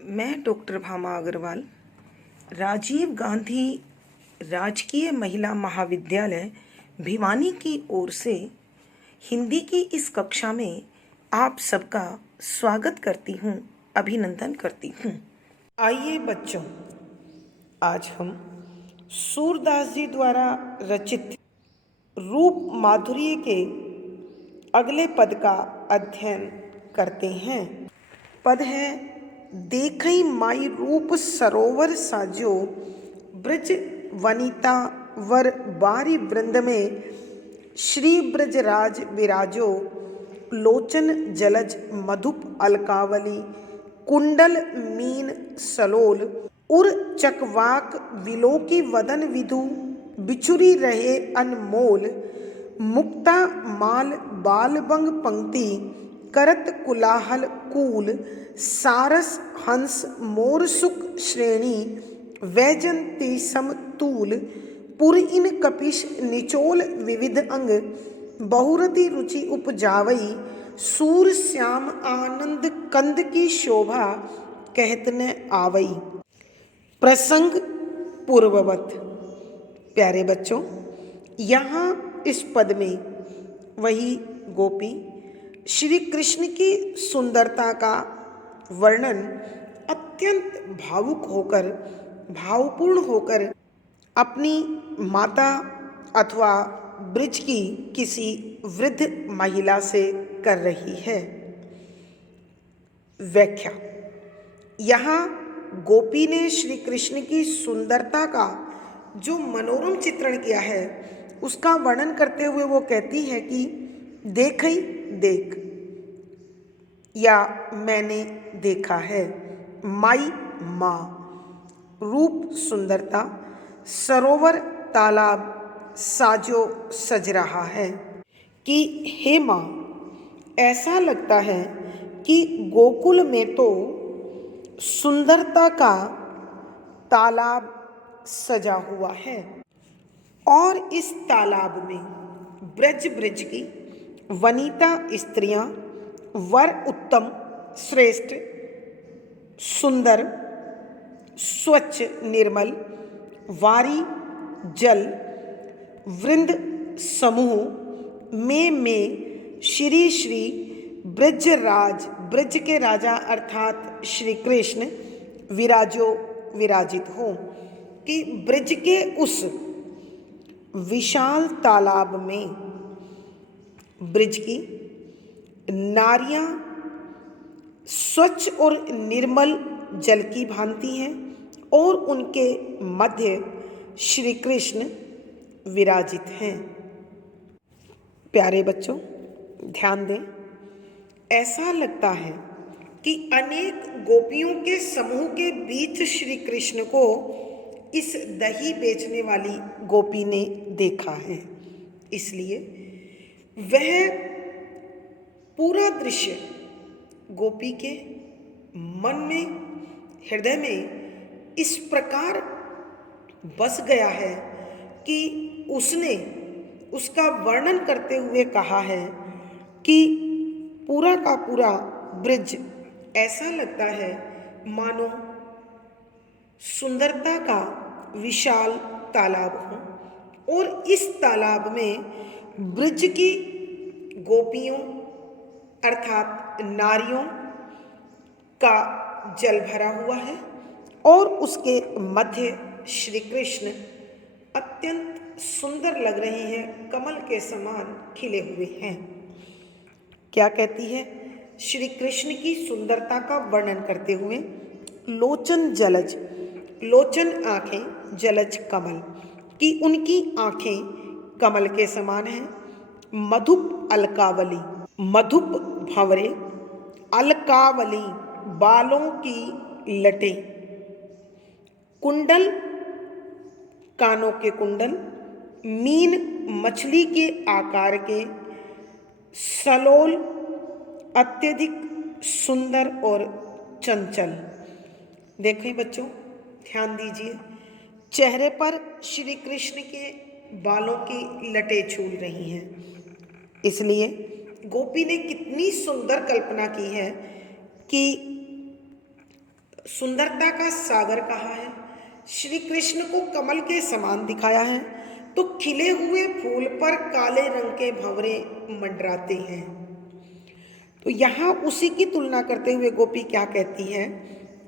मैं डॉक्टर भामा अग्रवाल राजीव गांधी राजकीय महिला महाविद्यालय भिवानी की ओर से हिंदी की इस कक्षा में आप सबका स्वागत करती हूँ, अभिनंदन करती हूँ। आइए बच्चों, आज हम सूरदास जी द्वारा रचित रूप माधुर्य के अगले पद का अध्ययन करते हैं। पद है, देखई माई रूप सरोवर साजो, ब्रज वनिता वर बारी वृंद में, श्री ब्रजराज विराजो, लोचन जलज मधुप अलकावली, कुंडल मीन सलोल, उर चकवाक विलोकी वदन विधु, बिछुरी रहे अनमोल, मुक्ता माल बालबंग पंक्ति, करत कुलाहल कूल, सारस हंस मोर सुख श्रेणी, वैजंती समतूल, पुर इन कपिश निचोल विविध अंग, बहुरति रुचि उपजावई, सूर श्याम आनंद कंद की शोभा, कहत न आवई। प्रसंग पूर्ववत। प्यारे बच्चों, यहाँ इस पद में वही गोपी श्री कृष्ण की सुंदरता का वर्णन अत्यंत भावपूर्ण होकर अपनी माता अथवा ब्रज की किसी वृद्ध महिला से कर रही है। व्याख्या। यहाँ गोपी ने श्री कृष्ण की सुंदरता का जो मनोरम चित्रण किया है उसका वर्णन करते हुए वो कहती है कि देखई देख, या मैंने देखा है, माई माँ, रूप सुंदरता, सरोवर तालाब साजो सज रहा है, कि हे माँ, ऐसा लगता है कि गोकुल में तो सुंदरता का तालाब सजा हुआ है और इस तालाब में ब्रज की वनिता स्त्रियां, वर उत्तम, श्रेष्ठ, सुंदर, स्वच्छ, निर्मल, वारी, जल, वृंद समूह में श्री ब्रजराज, ब्रज के राजा अर्थात श्री कृष्ण विराजित हो, कि ब्रज के उस विशाल तालाब में ब्रज की नारियां स्वच्छ और निर्मल जल की भांति हैं और उनके मध्य श्री कृष्ण विराजित हैं। प्यारे बच्चों, ध्यान दें, ऐसा लगता है कि अनेक गोपियों के समूह के बीच श्री कृष्ण को इस दही बेचने वाली गोपी ने देखा है, इसलिए वह पूरा दृश्य गोपी के मन में, हृदय में इस प्रकार बस गया है कि उसने उसका वर्णन करते हुए कहा है कि पूरा का पूरा ब्रज ऐसा लगता है मानो सुंदरता का विशाल तालाब हो और इस तालाब में ब्रज की गोपियों अर्थात नारियों का जल भरा हुआ है और उसके मध्य श्री कृष्ण अत्यंत सुंदर लग रहे हैं, कमल के समान खिले हुए हैं। क्या कहती है? श्री कृष्ण की सुंदरता का वर्णन करते हुए, लोचन जलज, लोचन आँखें, जलज कमल, कि उनकी आँखें कमल के समान हैं, मधुप अलकावली, मधुप भंवरे, अलकावली बालों की लटें, कुंडल कानों के कुंडल, मीन मछली के आकार के, सलोल अत्यधिक सुंदर और चंचल। देखें बच्चों, ध्यान दीजिए, चेहरे पर श्री कृष्ण के बालों की लटें झूल रही हैं, इसलिए गोपी ने कितनी सुंदर कल्पना की है कि सुंदरता का सागर कहा है, श्री कृष्ण को कमल के समान दिखाया है, तो खिले हुए फूल पर काले रंग के भंवरे मंडराते हैं। तो यहाँ उसी की तुलना करते हुए गोपी क्या कहती है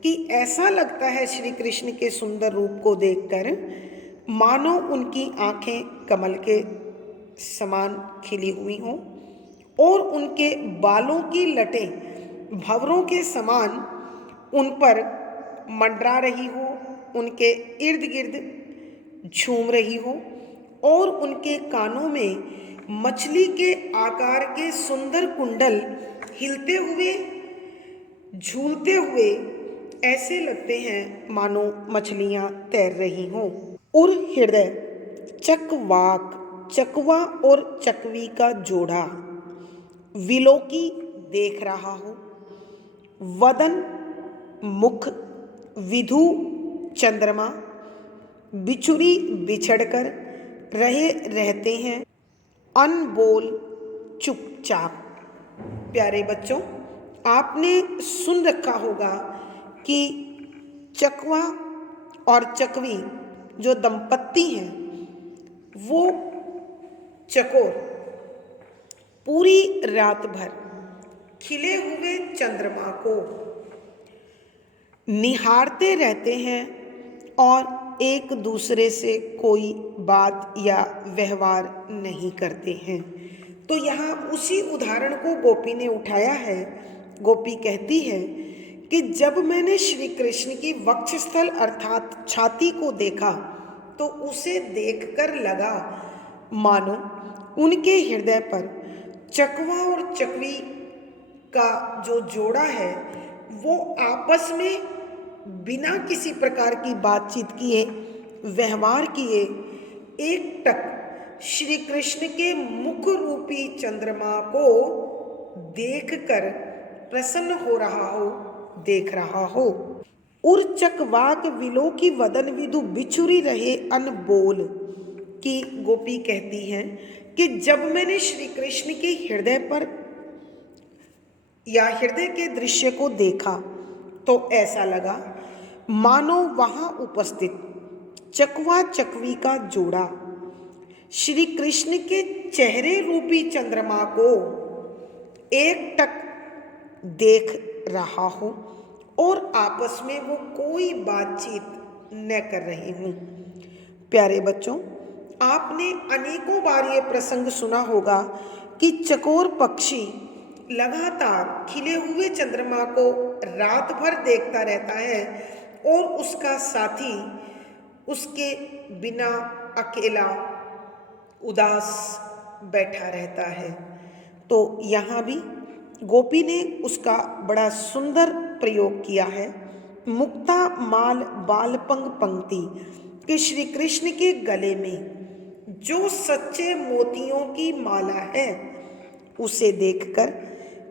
कि ऐसा लगता है श्री कृष्ण के सुंदर रूप को देखकर मानो उनकी आंखें कमल के समान खिली हुई हों और उनके बालों की लटें भंवरों के समान उन पर मंडरा रही हो, उनके इर्द गिर्द झूम रही हो और उनके कानों में मछली के आकार के सुंदर कुंडल हिलते हुए झूलते हुए ऐसे लगते हैं मानो मछलियां तैर रही हों। और हृदय चकवाक, चकवा और चकवी का जोड़ा विलोकी देख रहा हो, वदन मुख विधु चंद्रमा बिछुरी बिछड़कर रहे रहते हैं अनबोल चुपचाप। प्यारे बच्चों, आपने सुन रखा होगा कि चकवा और चकवी जो दंपत्ति हैं वो चकोर पूरी रात भर खिले हुए चंद्रमा को निहारते रहते हैं और एक दूसरे से कोई बात या व्यवहार नहीं करते हैं। तो यहाँ उसी उदाहरण को गोपी ने उठाया है। गोपी कहती है कि जब मैंने श्री कृष्ण की वक्षस्थल अर्थात छाती को देखा तो उसे देखकर लगा मानो उनके हृदय पर चकवा और चकवी का जो जोड़ा है वो आपस में बिना किसी प्रकार की बातचीत किए, व्यवहार किए, एकटक श्री कृष्ण के मुख रूपी चंद्रमा को देखकर प्रसन्न हो रहा हो, देख रहा हो। उर चकवाक विलो की वदन विधु बिछुरी रहे अनबोल की गोपी कहती है कि जब मैंने श्री कृष्ण के हृदय पर या हृदय के दृश्य को देखा तो ऐसा लगा मानो वहां उपस्थित चकवा चकवी का जोड़ा श्री कृष्ण के चेहरे रूपी चंद्रमा को एकटक देख रहा हो और आपस में वो कोई बातचीत न कर रही हूं। प्यारे बच्चों, आपने अनेकों बार ये प्रसंग सुना होगा कि चकोर पक्षी लगातार खिले हुए चंद्रमा को रात भर देखता रहता है और उसका साथी उसके बिना अकेला उदास बैठा रहता है। तो यहाँ भी गोपी ने उसका बड़ा सुंदर प्रयोग किया है। मुक्ता माल बालपंग पंक्ति कि श्री कृष्ण के गले में जो सच्चे मोतियों की माला है उसे देखकर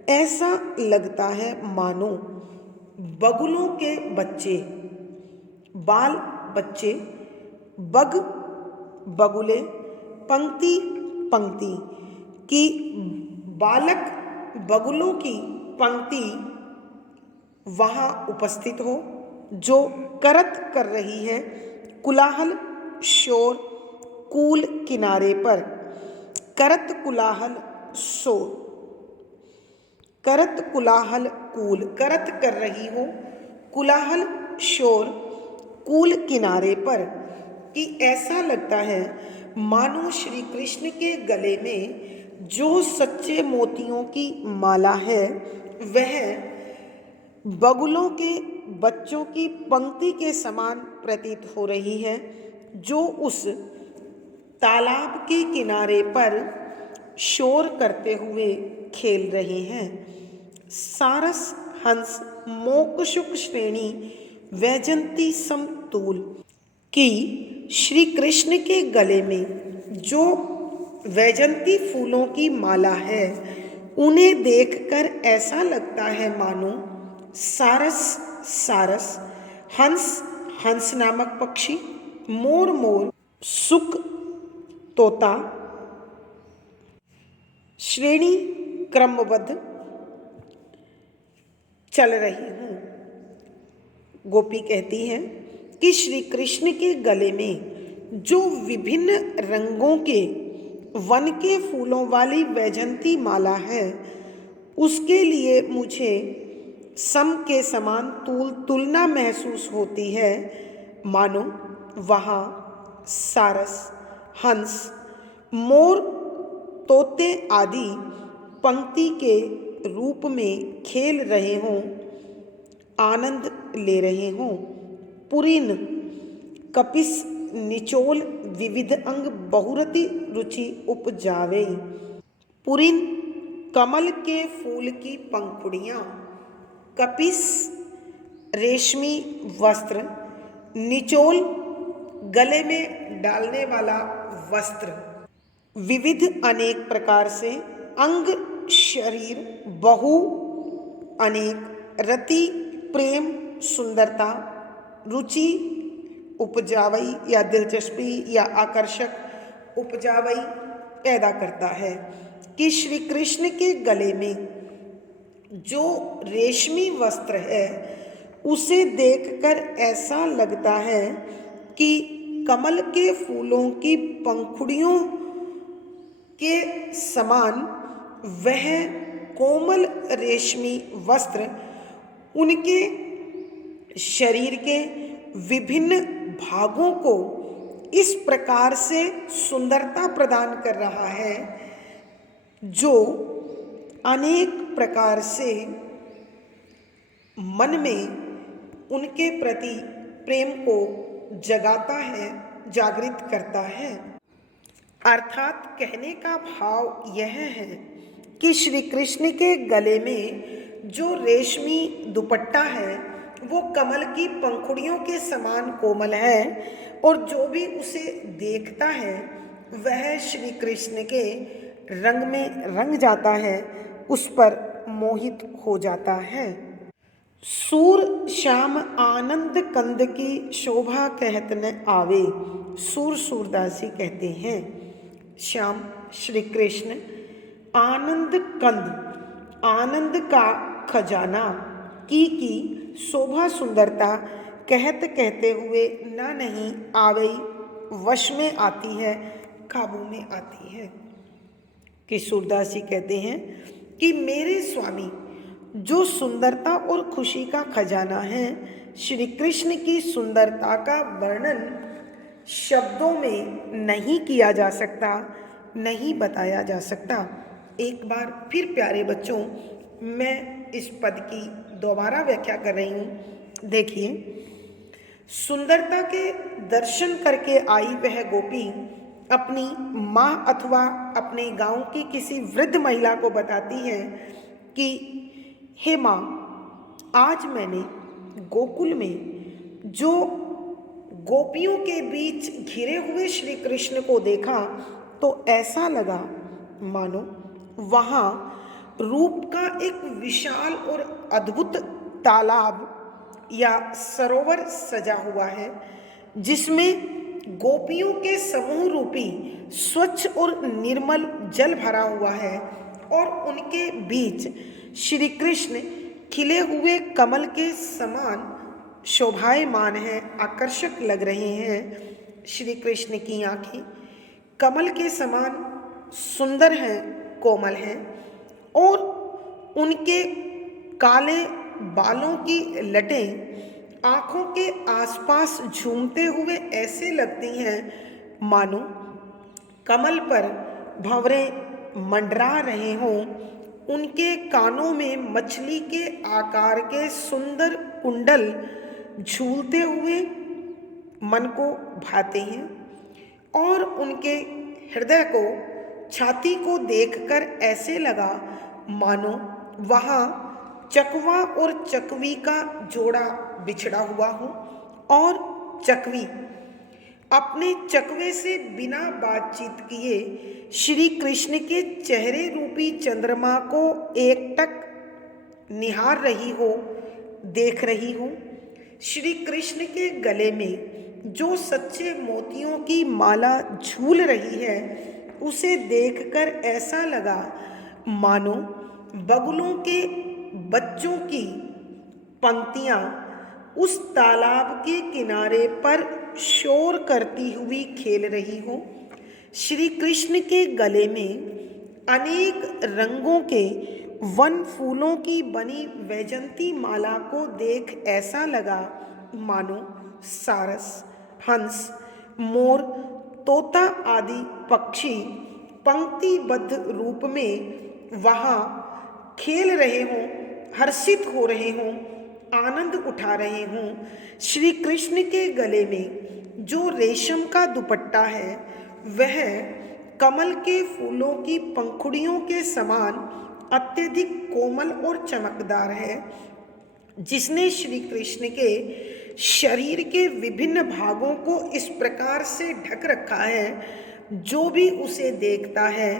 ऐसा लगता है मानो बगुलों के बच्चे, बाल बच्चे, बग बगुले, पंक्ति पंक्ति की बालक बगुलों की पंक्ति वहाँ उपस्थित हो जो करत कर रही है कुलाहल शोर कूल किनारे पर। करत कुलाहल शोर, करत कुलाहल कूल, करत कर रही हो कुलाहल शोर कूल किनारे पर कि ऐसा लगता है मानो श्री कृष्ण के गले में जो सच्चे मोतियों की माला है वह बगुलों के बच्चों की पंक्ति के समान प्रतीत हो रही है जो उस तालाब के किनारे पर शोर करते हुए खेल रहे हैं। सारस हंस मोक्षुक श्रेणी वैजंती समतूल कि श्री कृष्ण के गले में जो वैजंती फूलों की माला है उन्हें देखकर ऐसा लगता है मानो सारस सारस, हंस हंस नामक पक्षी, मोर मोर, सुक तोता श्रेणी क्रमबद्ध चल रही हूँ गोपी कहती है कि श्री कृष्ण के गले में जो विभिन्न रंगों के वन के फूलों वाली वैजंती माला है, उसके लिए मुझे सम के समान तुलना महसूस होती है, मानो वहाँ सारस, हंस, मोर, तोते आदि पंक्ति के रूप में खेल रहे हों, आनंद ले रहे हों। पुरीन कपिस निचोल विविध अंग बहुरति रुचि उपजावे। पुरीन कमल के फूल की पंखुड़ियाँ, कपिस रेशमी वस्त्र, निचोल गले में डालने वाला वस्त्र, विविध अनेक प्रकार से अंग शरीर बहु अनेक रति प्रेम सुंदरता रुचि उपजावई या दिलचस्पी या आकर्षक उपजावई पैदा करता है कि श्री कृष्ण के गले में जो रेशमी वस्त्र है उसे देखकर ऐसा लगता है कि कमल के फूलों की पंखुड़ियों के समान वह कोमल रेशमी वस्त्र उनके शरीर के विभिन्न भागों को इस प्रकार से सुंदरता प्रदान कर रहा है जो अनेक प्रकार से मन में उनके प्रति प्रेम को जगाता है, जागृत करता है। अर्थात कहने का भाव यह है कि श्री कृष्ण के गले में जो रेशमी दुपट्टा है वो कमल की पंखुड़ियों के समान कोमल है और जो भी उसे देखता है वह श्री कृष्ण के रंग में रंग जाता है, उस पर मोहित हो जाता है। सूर श्याम आनंद कंद की शोभा कहत न आवे। सूर सूरदासी कहते हैं श्याम श्री कृष्ण आनंद कंद, आनंद का खजाना की शोभा सुंदरता कहत कहते हुए ना नहीं आवई, वश में आती है, काबू में आती है। कि सूरदासी कहते हैं कि मेरे स्वामी जो सुंदरता और खुशी का खजाना है, श्री कृष्ण की सुंदरता का वर्णन शब्दों में नहीं किया जा सकता, नहीं बताया जा सकता। एक बार फिर प्यारे बच्चों मैं इस पद की दोबारा व्याख्या कर रही हूँ। देखिए, सुंदरता के दर्शन करके आई वह गोपी अपनी माँ अथवा अपने गांव की किसी वृद्ध महिला को बताती है कि हे माँ, आज मैंने गोकुल में जो गोपियों के बीच घिरे हुए श्री कृष्ण को देखा तो ऐसा लगा मानो वहाँ रूप का एक विशाल और अद्भुत तालाब या सरोवर सजा हुआ है जिसमें गोपियों के समूह रूपी स्वच्छ और निर्मल जल भरा हुआ है और उनके बीच श्री कृष्ण खिले हुए कमल के समान शोभायमान हैं, आकर्षक लग रहे हैं। श्री कृष्ण की आंखें कमल के समान सुंदर हैं, कोमल हैं और उनके काले बालों की लटें आँखों के आसपास झूमते हुए ऐसे लगती हैं मानो कमल पर भंवरे मंडरा रहे हों। उनके कानों में मछली के आकार के सुंदर कुंडल झूलते हुए मन को भाते हैं और उनके हृदय को, छाती को देखकर ऐसे लगा मानो वहाँ चकवा और चकवी का जोड़ा बिछड़ा हुआ हो और चकवी अपने चकवे से बिना बातचीत किए श्री कृष्ण के चेहरे रूपी चंद्रमा को एकटक निहार रही हो, देख रही हो। श्री कृष्ण के गले में जो सच्चे मोतियों की माला झूल रही है उसे देखकर ऐसा लगा मानो बगुलों के बच्चों की पंक्तियाँ उस तालाब के किनारे पर शोर करती हुई खेल रही हो। श्री कृष्ण के गले में अनेक रंगों के वन फूलों की बनी वैजंती माला को देख ऐसा लगा मानो सारस, हंस, मोर, तोता आदि पक्षी पंक्तिबद्ध रूप में वहाँ खेल रहे हों, हर्षित हो रहे हों, आनंद उठा रहे हों। श्री कृष्ण के गले में जो रेशम का दुपट्टा है वह कमल के फूलों की पंखुड़ियों के समान अत्यधिक कोमल और चमकदार है, जिसने श्री कृष्ण के शरीर के विभिन्न भागों को इस प्रकार से ढक रखा है, जो भी उसे देखता है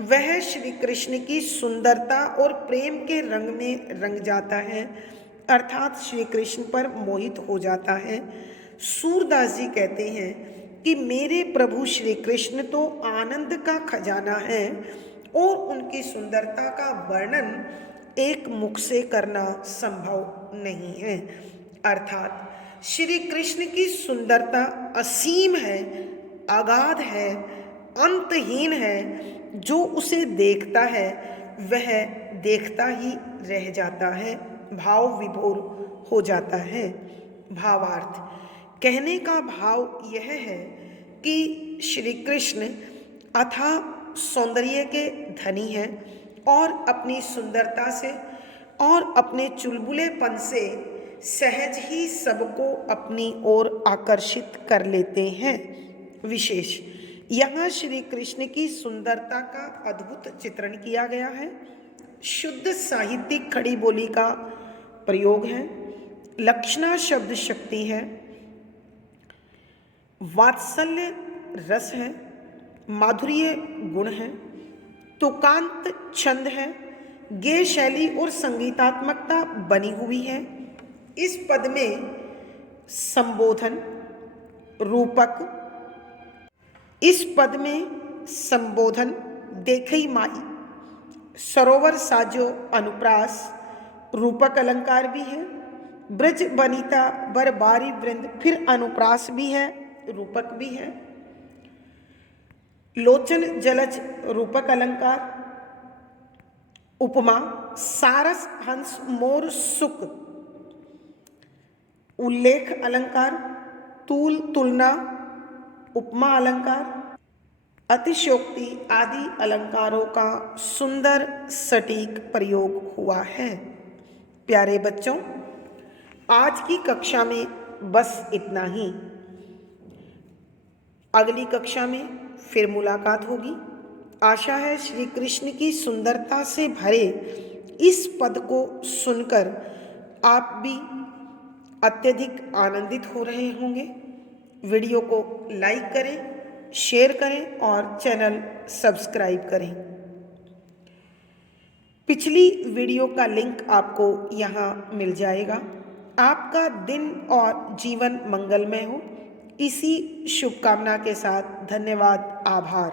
वह श्री कृष्ण की सुंदरता और प्रेम के रंग में रंग जाता है, अर्थात श्री कृष्ण पर मोहित हो जाता है। सूरदास जी कहते हैं कि मेरे प्रभु श्री कृष्ण तो आनंद का खजाना है और उनकी सुंदरता का वर्णन एक मुख से करना संभव नहीं है। अर्थात श्री कृष्ण की सुंदरता असीम है, अगाध है, अंतहीन है। जो उसे देखता है वह देखता ही रह जाता है, भाव विभोर हो जाता है। भावार्थ, कहने का भाव यह है कि श्री कृष्ण अथाह सौंदर्य के धनी हैं और अपनी सुंदरता से और अपने चुलबुलेपन से सहज ही सबको अपनी ओर आकर्षित कर लेते हैं। विशेष यहाँ श्री कृष्ण की सुंदरता का अद्भुत चित्रण किया गया है। शुद्ध साहित्यिक खड़ी बोली का प्रयोग है, लक्षणा शब्द शक्ति है, वात्सल्य रस है, माधुर्य गुण है, तुकांत छंद है, गेय शैली और संगीतात्मकता बनी हुई है। इस पद में संबोधन रूपक, इस पद में संबोधन देखई माई, सरोवर साजो अनुप्रास रूपक अलंकार भी है, ब्रज बनिता बर बारी वृंद फिर अनुप्रास भी है, रूपक भी है, लोचन जलज रूपक अलंकार, उपमा सारस हंस मोर सुक उल्लेख अलंकार, तूल तुलना उपमा अलंकार, अतिशयोक्ति आदि अलंकारों का सुंदर सटीक प्रयोग हुआ है। प्यारे बच्चों, आज की कक्षा में बस इतना ही। अगली कक्षा में फिर मुलाकात होगी। आशा है श्री कृष्ण की सुंदरता से भरे इस पद को सुनकर आप भी अत्यधिक आनंदित हो रहे होंगे। वीडियो को लाइक करें, शेयर करें और चैनल सब्सक्राइब करें। पिछली वीडियो का लिंक आपको यहाँ मिल जाएगा। आपका दिन और जीवन मंगलमय हो, इसी शुभकामना के साथ धन्यवाद, आभार।